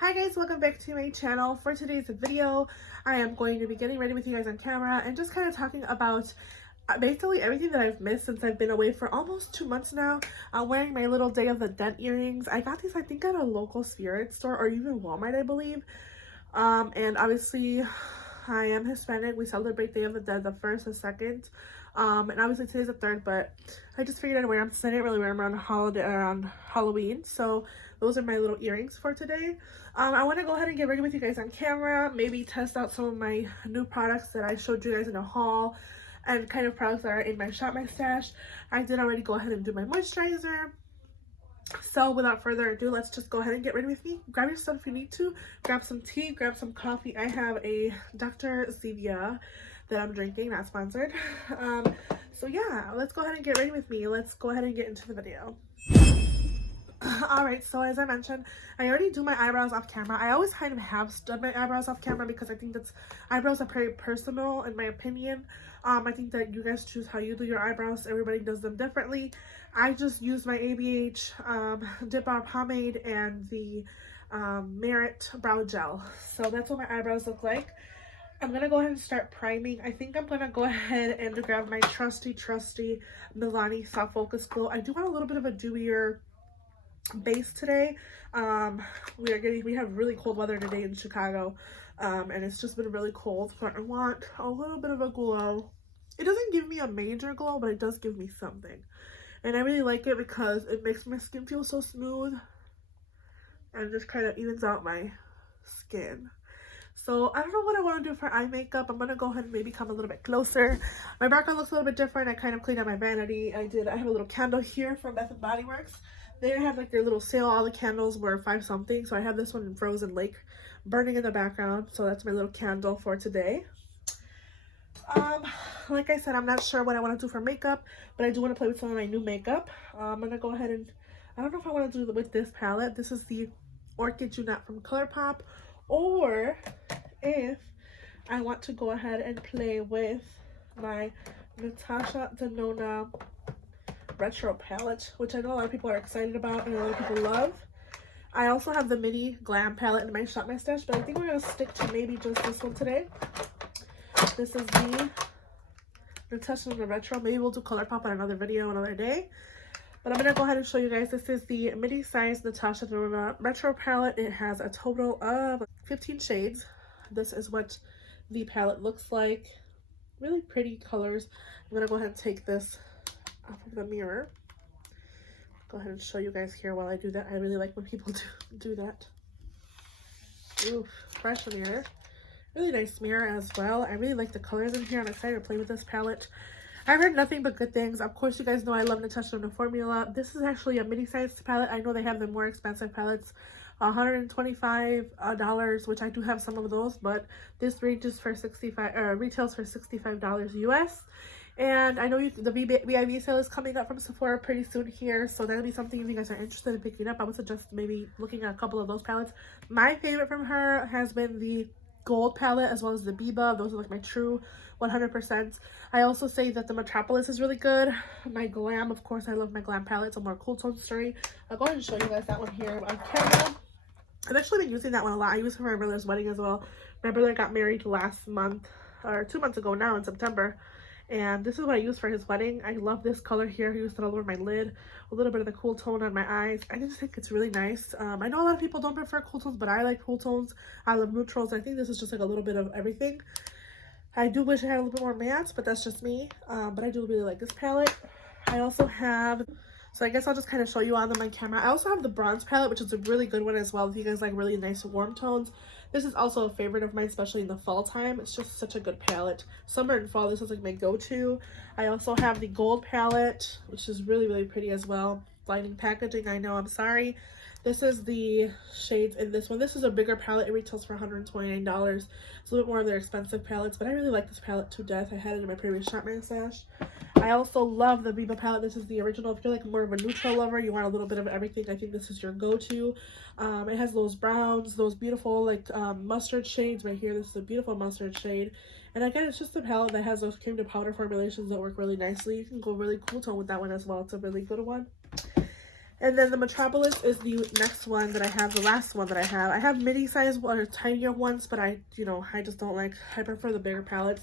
Hi guys, welcome back to my channel. For today's video, I am going to be getting ready with you guys on camera and just kind of talking about basically everything that I've missed since I've been away for almost 2 months now. I'm wearing my little Day of the Dead earrings. I got these I think at a local spirit store or even Walmart, I believe. And obviously I am Hispanic. We celebrate Day of the Dead the 1st and 2nd. And obviously today's the 3rd, but I just figured I'd wear them since I didn't really wear them around Halloween. So those are my little earrings for today. I want to go ahead and get ready with you guys on camera, maybe test out some of my new products that I showed you guys in a haul and kind of products that are in my Shop My Stash. I did already go ahead and do my moisturizer. So without further ado, let's just go ahead and get ready with me. Grab your stuff if you need to. Grab some tea, grab some coffee. I have a Dr. Zevia that I'm drinking, not sponsored. So yeah, let's go ahead and get ready with me. Let's go ahead and get into the video. Alright, so as I mentioned, I already do my eyebrows off camera. I always kind of have done my eyebrows off camera because I think that's eyebrows are very personal in my opinion. I think that you guys choose how you do your eyebrows. Everybody does them differently. I just use my ABH Dip Bar Pomade and the Merit Brow Gel. So that's what my eyebrows look like. I'm going to go ahead and start priming. I think I'm going to go ahead and grab my trusty Milani Soft Focus Glow. I do want a little bit of a dewier base today. We have really cold weather today in Chicago, and it's just been really cold, so I want a little bit of a glow. It doesn't give me a major glow, but it does give me something, and I really like it because it makes my skin feel so smooth and just kind of evens out my skin. So I don't know what I want to do for eye makeup. I'm gonna go ahead and maybe come a little bit closer. My background looks a little bit different. I kind of cleaned out my vanity. I have a little candle here from Bath and Body Works. They have like their little sale. All the candles were 5 something, so I have this one in Frozen Lake burning in the background. So that's my little candle for today. Like I said, I'm not sure what I want to do for makeup, but I do want to play with some of my new makeup. I'm gonna go ahead and I don't know if I want to do it with this palette. This is the Orchid Junette from ColourPop, or if I want to go ahead and play with my Natasha Denona Retro palette, which I know a lot of people are excited about and a lot of people love. I also have the mini Glam Palette in my Shop My Stash, but I think we're going to stick to maybe just this one today. This is the Natasha Denona Retro. Maybe we'll do ColourPop on another video another day. But I'm going to go ahead and show you guys. This is the mini size Natasha Denona Retro palette. It has a total of 15 shades. This is what the palette looks like. Really pretty colors. I'm going to go ahead and take this off of the mirror. Go ahead and show you guys here while I do that. I really like when people do that. Ooh, fresh mirror. Really nice mirror as well. I really like the colors in here. I'm excited to play with this palette. I've heard nothing but good things. Of course, you guys know I love Natasha Denona formula. This is actually a mini-sized palette. I know they have the more expensive palettes, $125, which I do have some of those, but this retails for $65 US. And I know the VIV sale is coming up from Sephora pretty soon here, so that'll be something if you guys are interested in picking up. I would suggest maybe looking at a couple of those palettes. My favorite from her has been the Gold palette as well as the Viva. Those are like my true 100%. I also say that the Metropolis is really good. My Glam, of course, I love my Glam palette. It's a more cool tone story. I'll go ahead and show you guys that one here on camera. I've actually been using that one a lot. I use it for my brother's wedding as well. My brother got married last month, or 2 months ago now in September. And this is what I used for his wedding. I love this color here. I used it all over my lid. A little bit of the cool tone on my eyes. I just think it's really nice. I know a lot of people don't prefer cool tones, but I like cool tones. I love neutrals. I think this is just like a little bit of everything. I do wish I had a little bit more mattes, but that's just me. But I do really like this palette. I also have, so I guess I'll just kind of show you on them on camera. I also have the bronze palette, which is a really good one as well. If you guys like really nice warm tones. This is also a favorite of mine, especially in the fall time. It's just such a good palette. Summer and fall, this is like my go-to. I also have the gold palette, which is really, really pretty as well. Lining packaging, I know, I'm sorry. This is the shades in this one. This is a bigger palette. It retails for $129. It's a little bit more of their expensive palettes, but I really like this palette to death. I had it in my previous Shop My Stash. I also love the Viva palette. This is the original. If you're like more of a neutral lover, you want a little bit of everything, I think this is your go-to. It has those browns, those beautiful like mustard shades right here. This is a beautiful mustard shade. And again, it's just a palette that has those cream to powder formulations that work really nicely. You can go really cool tone with that one as well. It's a really good one. And then the Metropolis is the next one that I have, the last one that I have. I have mini size or tinier ones, but I just don't like, I prefer the bigger palettes.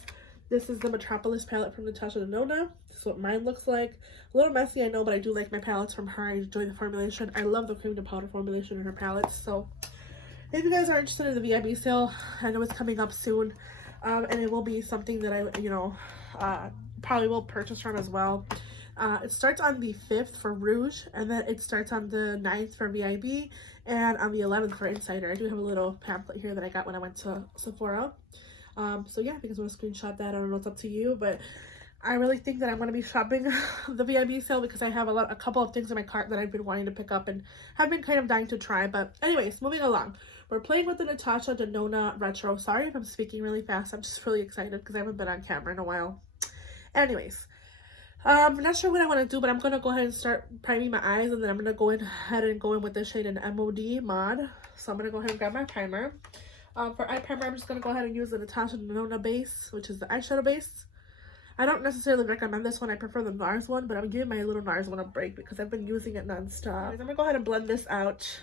This is the Metropolis palette from Natasha. This is what mine looks like. A little messy, I know, but I do like my palettes from her. I enjoy the formulation. I love the cream to powder formulation in her palettes. So if you guys are interested in the VIB sale, I know it's coming up soon. And it will be something that I, probably will purchase from as well. It starts on the 5th for Rouge, and then it starts on the 9th for VIB, and on the 11th for Insider. I do have a little pamphlet here that I got when I went to Sephora. So yeah, if you guys want to screenshot that, I don't know, it's up to you, but I really think that I'm going to be shopping the VIB sale because I have a couple of things in my cart that I've been wanting to pick up and have been kind of dying to try. But anyways, moving along. We're playing with the Natasha Denona Retro. Sorry if I'm speaking really fast. I'm just really excited because I haven't been on camera in a while. Anyways, I'm not sure what I want to do, but I'm going to go ahead and start priming my eyes, and then I'm going to go ahead and go in with this shade in MOD Mod. So I'm going to go ahead and grab my primer. For eye primer, I'm just going to go ahead and use the Natasha Denona base, which is the eyeshadow base. I don't necessarily recommend this one. I prefer the NARS one, but I'm giving my little NARS one a break because I've been using it nonstop. I'm going to go ahead and blend this out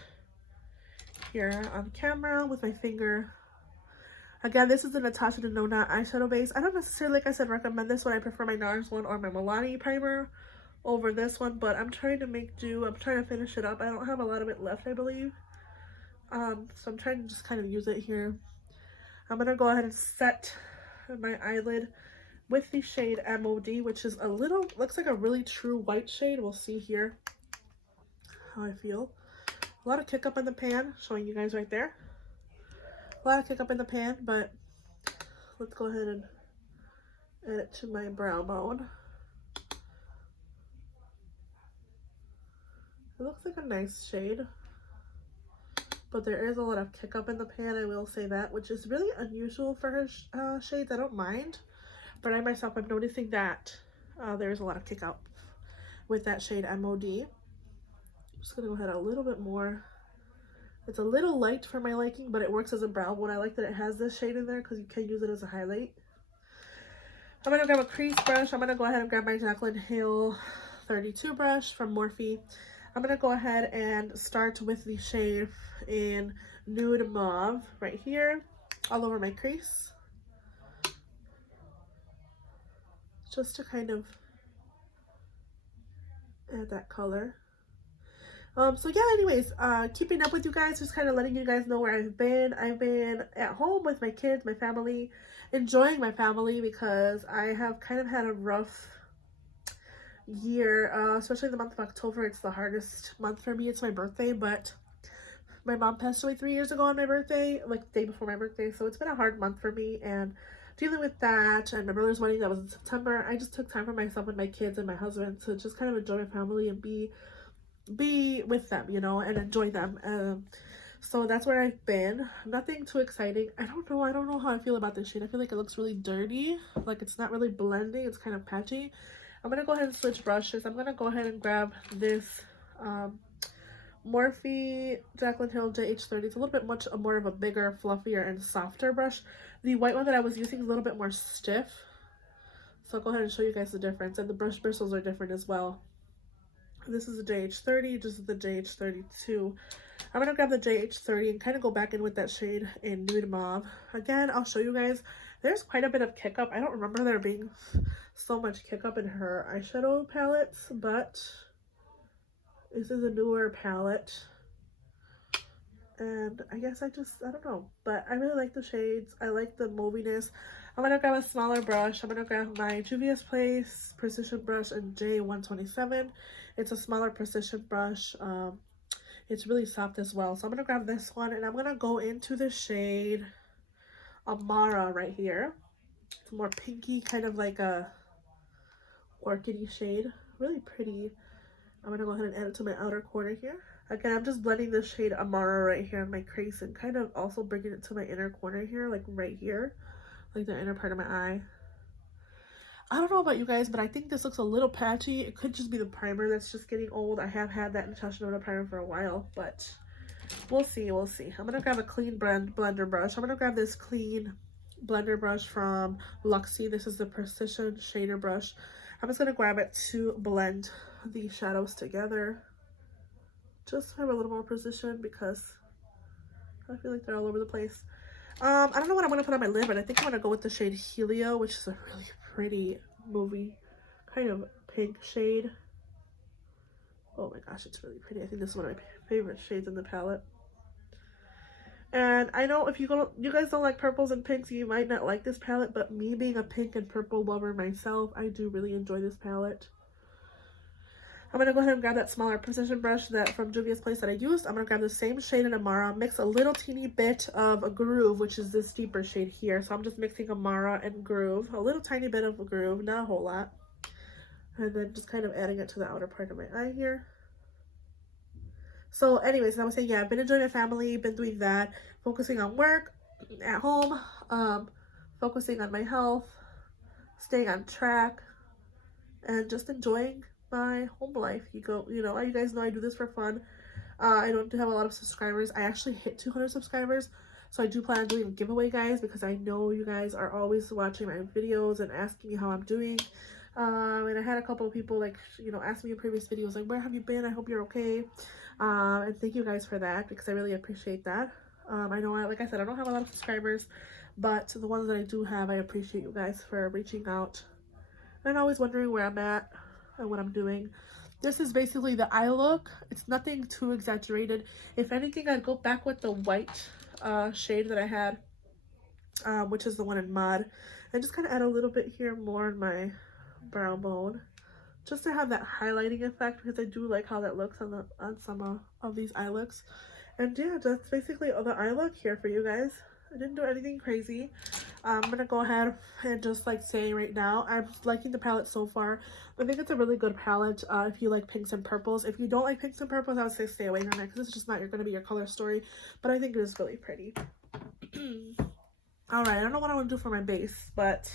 here on camera with my finger. Again, this is the Natasha Denona eyeshadow base. I don't necessarily, like I said, recommend this one. I prefer my NARS one or my Milani primer over this one, but I'm trying to make do. I'm trying to finish it up. I don't have a lot of it left, I believe. So I'm trying to just kind of use it here. I'm going to go ahead and set my eyelid with the shade MOD, which is looks like a really true white shade. We'll see here how I feel. A lot of kick up in the pan, showing you guys right there. A lot of kick up in the pan, but let's go ahead and add it to my brow bone. It looks like a nice shade, but there is a lot of kick up in the pan, I will say that, which is really unusual for her shades. I don't mind, but I myself am noticing that there is a lot of kick up with that shade MOD. I'm just gonna go ahead a little bit more. It's a little light for my liking, but it works as a brow bone. I like that it has this shade in there because you can use it as a highlight. I'm going to grab a crease brush. I'm going to go ahead and grab my Jaclyn Hill 32 brush from Morphe. I'm going to go ahead and start with the shade in Nude Mauve right here, all over my crease. Just to kind of add that color. So yeah, anyways, keeping up with you guys, just kind of letting you guys know where I've been. I've been at home with my kids, my family, enjoying my family because I have kind of had a rough year, especially the month of October. It's the hardest month for me. It's my birthday, but my mom passed away 3 years ago on my birthday, like the day before my birthday, so it's been a hard month for me, and dealing with that, and my brother's wedding that was in September, I just took time for myself and my kids and my husband to just kind of enjoy my family and be with them, you know, and enjoy them. So that's where I've been. Nothing too exciting. I don't know how I feel about this shade. I feel like it looks really dirty, like it's not really blending. It's kind of patchy. I'm gonna go ahead and switch brushes. I'm gonna go ahead and grab this Morphe Jaclyn Hill JH30. It's a little bit more of a bigger, fluffier, and softer brush. The white one that I was using is a little bit more stiff, so I'll go ahead and show you guys the difference, and the brush bristles are different as well. This is the JH30, this is the JH32. I'm going to grab the JH30 and kind of go back in with that shade in Nude Mauve. Again, I'll show you guys, there's quite a bit of kick up. I don't remember there being so much kick up in her eyeshadow palettes, but this is a newer palette. And I guess I don't know, but I really like the shades. I like the moviness. I'm going to grab a smaller brush. I'm going to grab my Juvia's Place Precision Brush in J127. It's a smaller precision brush. It's really soft as well. So I'm going to grab this one, and I'm going to go into the shade Amara right here. It's more pinky, kind of like a orchidy shade. Really pretty. I'm going to go ahead and add it to my outer corner here. Again, I'm just blending the shade Amara right here on my crease and kind of also bringing it to my inner corner here, like right here, like the inner part of my eye. I don't know about you guys, but I think this looks a little patchy. It could just be the primer that's just getting old. I have had that Natasha Denona primer for a while, but we'll see, we'll see. I'm going to grab a clean blender brush. I'm going to grab this clean blender brush from Luxie. This is the Precision Shader Brush. I'm just going to grab it to blend the shadows together. just have a little more precision because I feel like they're all over the place. I don't know what I'm going to put on my lid, but I think I'm going to go with the shade Helio, which is a really pretty movie kind of pink shade. Oh my gosh, it's really pretty. I think this is one of my favorite shades in the palette. And I know if you guys don't like purples and pinks, you might not like this palette, but me being a pink and purple lover myself, I do really enjoy this palette. I'm going to go ahead and grab that smaller precision brush that from Juvia's Place that I used. I'm going to grab the same shade in Amara, mix a little teeny bit of a Groove, which is this deeper shade here. So I'm just mixing Amara and Groove, a little tiny bit of Groove, not a whole lot. And then just kind of adding it to the outer part of my eye here. So anyways, I was saying, yeah, I've been enjoying my family, been doing that, focusing on work, at home, focusing on my health, staying on track, and just enjoying my home life. You guys know I do this for fun. I don't have a lot of subscribers. I actually hit 200 subscribers, so I do plan on doing a giveaway, guys, because I know you guys are always watching my videos and asking me how I'm doing. And I had a couple of people ask me in previous videos like, where have you been? I hope you're okay. And thank you guys for that, because I really appreciate that. I know, like I said, I don't have a lot of subscribers, but the ones that I do have, I appreciate you guys for reaching out and always wondering where I'm at and what I'm doing. This is basically the eye look. It's nothing too exaggerated. If anything, I'd go back with the white shade that I had, which is the one in Mod, and just kind of add a little bit here more in my brow bone, just to have that highlighting effect, because I do like how that looks on some of these eye looks. And yeah, that's basically the eye look here for you guys. I didn't do anything crazy. I'm gonna go ahead and just say right now, I'm liking the palette so far. I think it's a really good palette if you like pinks and purples. If you don't like pinks and purples, I would say stay away from it, because it's just not gonna be your color story. But I think it is really pretty. Alright, I don't know what I want to do for my base, but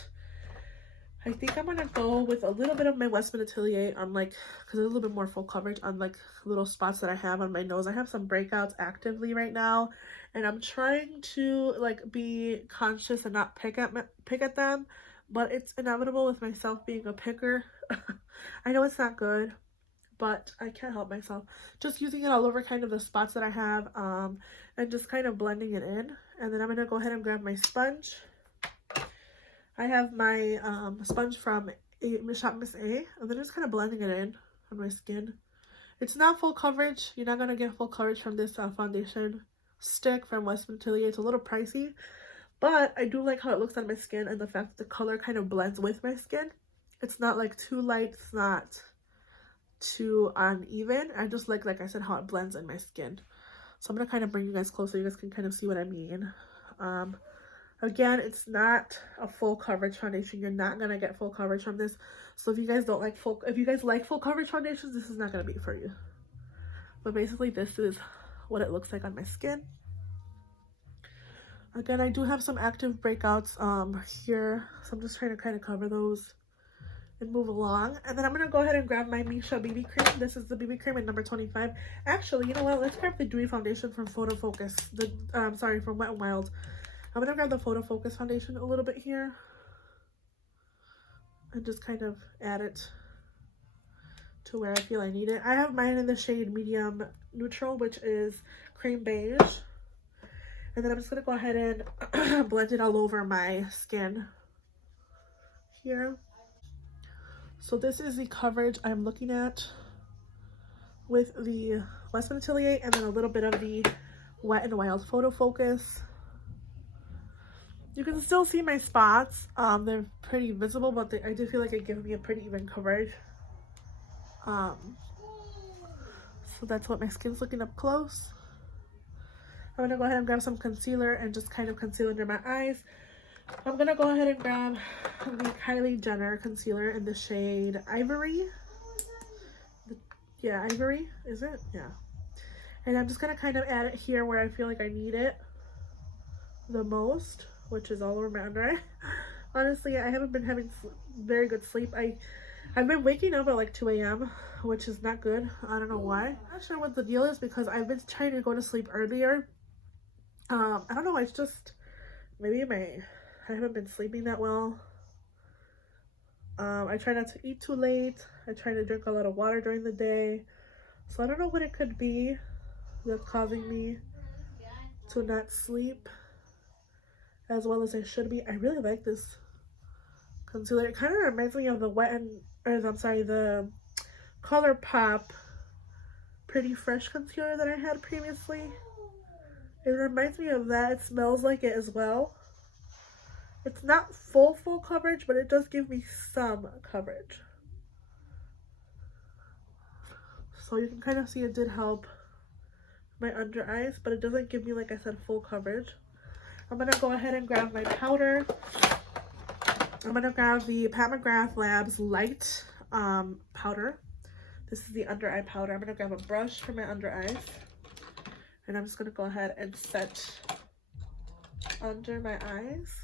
I think I'm gonna go with a little bit of my Westman Atelier on because it's a little bit more full coverage on little spots that I have on my nose. I have some breakouts actively right now, and I'm trying to be conscious and not pick at them, but it's inevitable with myself being a picker. I know it's not good, but I can't help myself. Just using it all over kind of the spots that I have, and just kind of blending it in. And then I'm gonna go ahead and grab my sponge. I have my sponge from Shop Miss A, and then just kind of blending it in on my skin. It's not full coverage. You're not going to get full coverage from this foundation stick from Westman Atelier. It's a little pricey, but I do like how it looks on my skin, and the fact that the color kind of blends with my skin. It's not too light, it's not too uneven. I just like I said, how it blends in my skin. So I'm going to kind of bring you guys closer so you guys can kind of see what I mean. Again, it's not a full coverage foundation. You're not gonna get full coverage from this. So if you guys like full coverage foundations, this is not gonna be for you. But basically, this is what it looks like on my skin. Again, I do have some active breakouts here, so I'm just trying to kind of cover those and move along. And then I'm gonna go ahead and grab my Misha BB cream. This is the BB cream in number 25. Actually, you know what? Let's grab the Dewy foundation from Photo Focus. From Wet n Wild. I'm going to grab the Photo Focus foundation a little bit here and just kind of add it to where I feel I need it. I have mine in the shade Medium Neutral, which is cream beige. And then I'm just going to go ahead and blend it all over my skin here. So this is the coverage I'm looking at with the Westman Atelier, and then a little bit of the Wet n Wild Photo Focus. You can still see my spots. They're pretty visible, but I do feel like it gives me a pretty even coverage. So that's what my skin's looking up close. I'm going to go ahead and grab some concealer and just kind of conceal under my eyes. I'm going to go ahead and grab the Kylie Jenner concealer in the shade Ivory. Yeah, Ivory, is it? Yeah. And I'm just going to kind of add it here where I feel like I need it the most, which is all over my under eye. Honestly, I haven't been having very good sleep. I've been waking up at 2 a.m., which is not good. I don't know why. I'm not sure what the deal is, because I've been trying to go to sleep earlier. I don't know, it's just maybe I haven't been sleeping that well. I try not to eat too late. I try to drink a lot of water during the day. So I don't know what it could be that's causing me to not sleep as well as I should be. I really like this concealer. It kind of reminds me of the the ColourPop Pretty Fresh concealer that I had previously. It reminds me of that. It smells like it as well. It's not full coverage, but it does give me some coverage. So you can kind of see it did help my under eyes, but it doesn't give me, like I said, full coverage. I'm going to go ahead and grab my powder. I'm going to grab the Pat McGrath Labs Light powder. This is the under eye powder. I'm going to grab a brush for my under eyes. And I'm just going to go ahead and set under my eyes.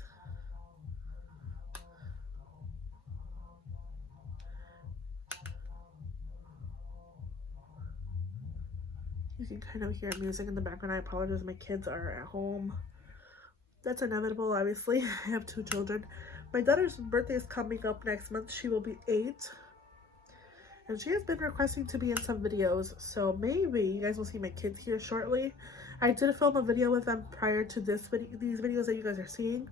You can kind of hear music in the background. I apologize, my kids are at home. That's inevitable, obviously. I have 2 children. My daughter's birthday is coming up next month. She will be 8. And she has been requesting to be in some videos. So maybe you guys will see my kids here shortly. I did film a video with them prior to these videos that you guys are seeing.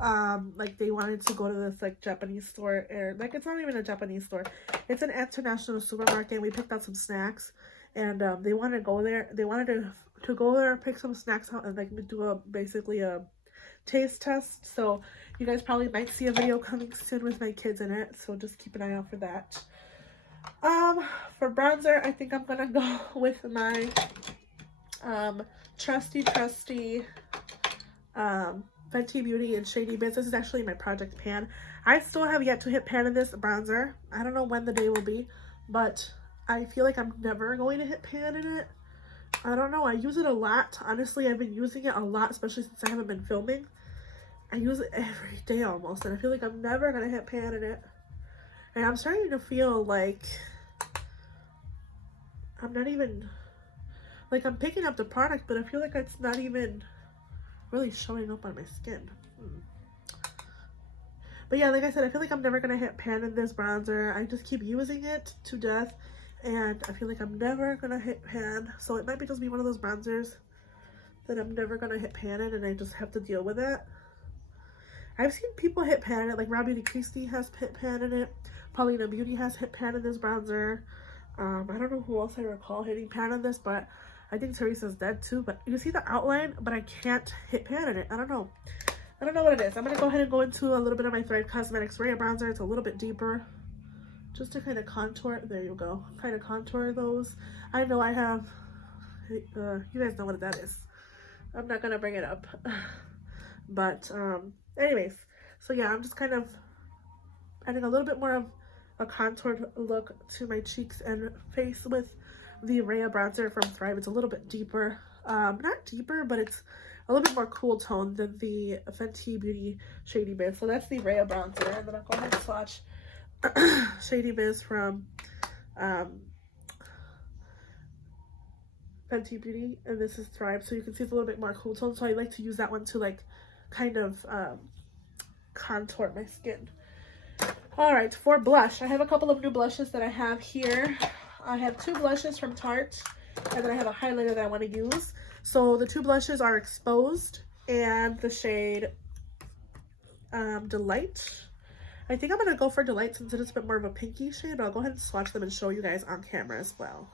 Like they wanted to go to this like Japanese store, or like it's not even a Japanese store. It's an international supermarket, and we picked out some snacks. And they wanted to go there. They wanted to go there, pick some snacks out, and like do basically a taste test. So you guys probably might see a video coming soon with my kids in it. So just keep an eye out for that. For bronzer, I think I'm gonna go with my trusty Fenty Beauty and Shady Biz. This is actually my project pan. I still have yet to hit pan in this bronzer. I don't know when the day will be, but I feel like I'm never going to hit pan in it. I don't know. I use it a lot. Honestly, I've been using it a lot, especially since I haven't been filming. I use it every day almost, and I feel like I'm never going to hit pan in it. And I'm starting to feel like I'm not even, like I'm picking up the product, but I feel like it's not even really showing up on my skin. But yeah, like I said, I feel like I'm never going to hit pan in this bronzer. I just keep using it to death. And I feel like I'm never going to hit pan. So it might be just be one of those bronzers that I'm never going to hit pan in, and I just have to deal with it. I've seen people hit pan in it. Like Raw Beauty Christie has hit pan in it. Paulina Beauty has hit pan in this bronzer. I don't know who else I recall hitting pan in this, but I think Teresa's dead too. But you see the outline, but I can't hit pan in it. I don't know. I don't know what it is. I'm going to go ahead and go into a little bit of my Thrive Cosmetics Raya bronzer. It's a little bit deeper. Just to kind of contour, there you go, kind of contour those. I know I have, you guys know what that is. I'm not going to bring it up. But, anyways, so yeah, I'm just kind of adding a little bit more of a contoured look to my cheeks and face with the Raya bronzer from Thrive. It's a little bit deeper, not deeper, but it's a little bit more cool tone than the Fenty Beauty Shady Biz. So that's the Raya bronzer, and then I'll go ahead and swatch Shady Biz from Fenty Beauty, and this is Thrive. So you can see it's a little bit more cool tone. So I like to use that one to like kind of contour my skin. All right, for blush, I have a couple of new blushes that I have here. I have 2 blushes from Tarte, and then I have a highlighter that I want to use. So the 2 blushes are Exposed and the shade Delight. I think I'm going to go for Delight since it is a bit more of a pinky shade, but I'll go ahead and swatch them and show you guys on camera as well,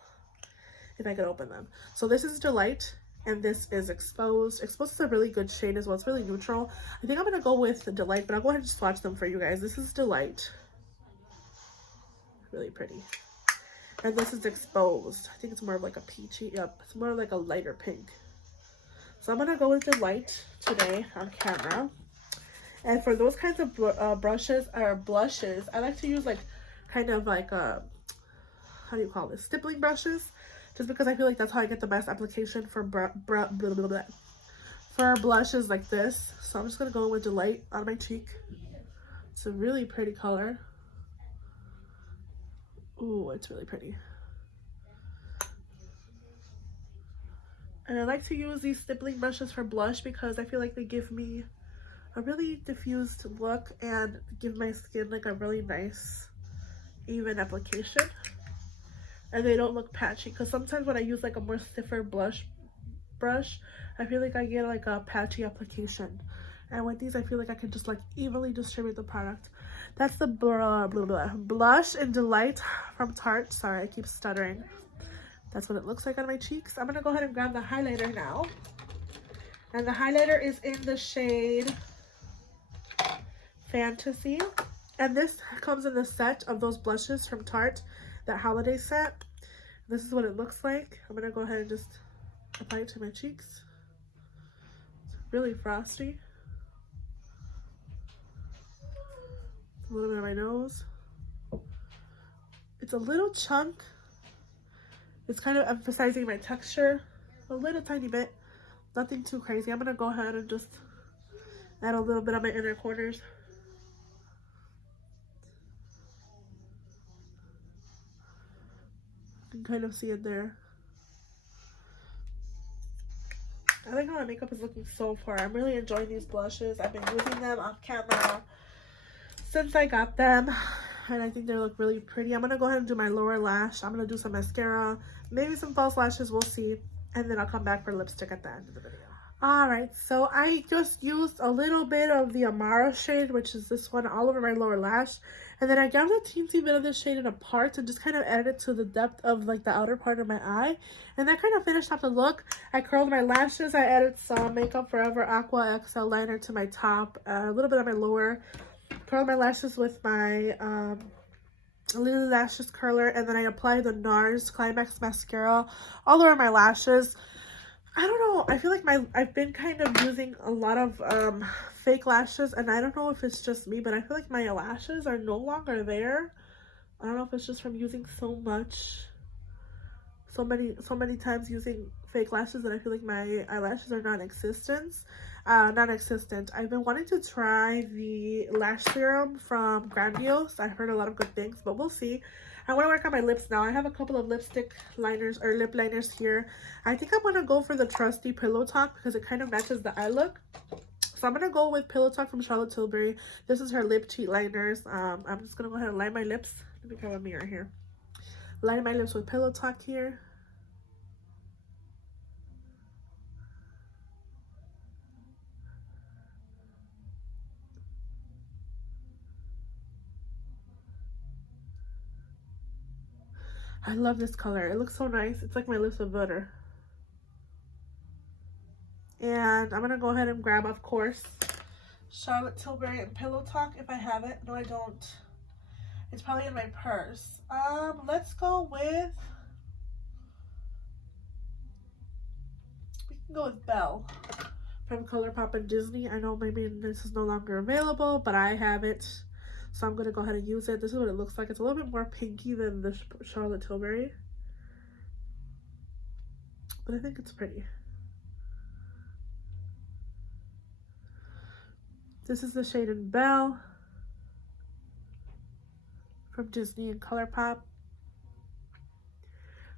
if I could open them. So this is Delight, and this is Exposed. Exposed is a really good shade as well. It's really neutral. I think I'm going to go with Delight, but I'll go ahead and swatch them for you guys. This is Delight. Really pretty. And this is Exposed. I think it's more of like a peachy, yep, it's more like a lighter pink. So I'm going to go with Delight today on camera. And for those kinds of brushes or blushes, I like to use like kind of like how do you call this? Stippling brushes, just because I feel like that's how I get the best application for blushes like this. So I'm just gonna go with Delight on my cheek. It's a really pretty color. Ooh, it's really pretty. And I like to use these stippling brushes for blush because I feel like they give me a really diffused look and give my skin like a really nice even application. and they don't look patchy, because sometimes when I use like a more stiffer blush brush, I feel like I get like a patchy application, and with these I feel like I can just like evenly distribute the product. That's the Blush and Delight from Tarte. Sorry, I keep stuttering. That's what it looks like on my cheeks. I'm gonna go ahead and grab the highlighter now, and the highlighter is in the shade Fantasy, and this comes in the set of those blushes from Tarte, that holiday set. This is what it looks like. I'm gonna go ahead and just apply it to my cheeks. It's really frosty. A little bit of my nose. It's a little chunk. It's kind of emphasizing my texture a little tiny bit. Nothing too crazy. I'm gonna go ahead and just add a little bit on my inner corners. You can kind of see it there. I like how my makeup is looking so far. I'm really enjoying these blushes. I've been using them off camera since I got them, and I think they look really pretty. I'm gonna go ahead and do my lower lash. I'm gonna do some mascara, maybe some false lashes, we'll see, and then I'll come back for lipstick at the end of the video. All right, so I just used a little bit of the Amara shade, which is this one, all over my lower lash, and then I grabbed a teensy bit of this shade in a part and just kind of added it to the depth of like the outer part of my eye, and that kind of finished off the look. I curled my lashes. I added some Makeup Forever Aqua XL liner to my top, a little bit on my lower, curled my lashes with my Lily Lashes curler, and then I applied the NARS Climax mascara all over my lashes. I don't know, I feel like I've been kind of using a lot of fake lashes, and I don't know if it's just me, but I feel like my lashes are no longer there. I don't know if it's just from using so many times using fake lashes that I feel like my eyelashes are non-existent. I've been wanting to try the lash serum from Grandiose. I've heard a lot of good things, but we'll see. I want to work on my lips now. I have a couple of lipstick liners or lip liners here. I think I'm going to go for the trusty Pillow Talk because it kind of matches the eye look. So I'm going to go with Pillow Talk from Charlotte Tilbury. This is her lip cheat liners. I'm just going to go ahead and line my lips. Let me grab a mirror here. Line my lips with Pillow Talk here. I love this color. It looks so nice. It's like my lips with butter. And I'm going to go ahead and grab, of course, Charlotte Tilbury and Pillow Talk if I have it. No, I don't. It's probably in my purse. Let's go with... we can go with Belle from ColourPop and Disney. I know maybe this is no longer available, but I have it. So I'm going to go ahead and use it. This is what it looks like. It's a little bit more pinky than the Charlotte Tilbury, but I think it's pretty. This is the shade in Belle from Disney and ColourPop.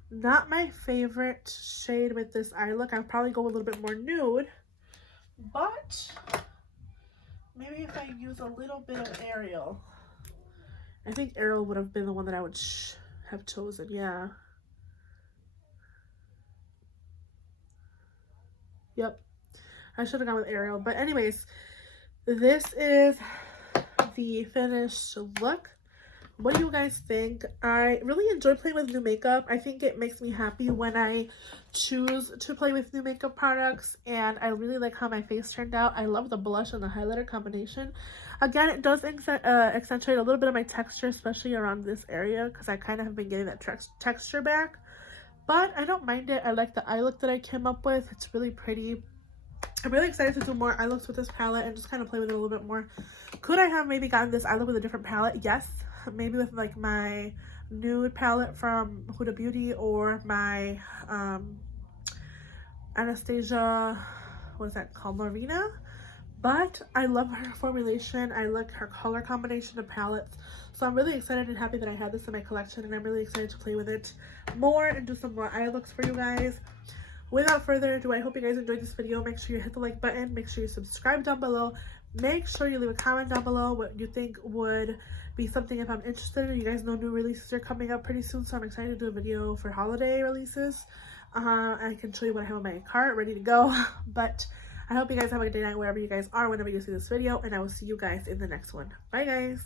Not my favorite shade with this eye look. I'll probably go a little bit more nude, but maybe if I use a little bit of Ariel. I think Ariel would have been the one that I would have chosen, yeah. Yep, I should have gone with Ariel. But anyways, this is the finished look. What do you guys think? I really enjoy playing with new makeup. I think it makes me happy when I choose to play with new makeup products, and I really like how my face turned out. I love the blush and the highlighter combination. Again, it does accentuate a little bit of my texture, especially around this area, because I kind of have been getting that texture back. But I don't mind it. I like the eye look that I came up with. It's really pretty. I'm really excited to do more eye looks with this palette and just kind of play with it a little bit more. Could I have maybe gotten this eye look with a different palette? Yes. Maybe with like my nude palette from Huda Beauty, or my Anastasia, what is that called, Marina. But I love her formulation. I like her color combination of palettes. So I'm really excited and happy that I have this in my collection, and I'm really excited to play with it more and do some more eye looks for you guys. Without further ado, I hope you guys enjoyed this video. Make sure you hit the like button. Make sure you subscribe down below. Make sure you leave a comment down below what you think would be something if I'm interested in. You guys know new releases are coming up pretty soon, so I'm excited to do a video for holiday releases. I can show you what I have in my cart ready to go. But I hope you guys have a good day night wherever you guys are whenever you see this video, and I will see you guys in the next one. Bye guys.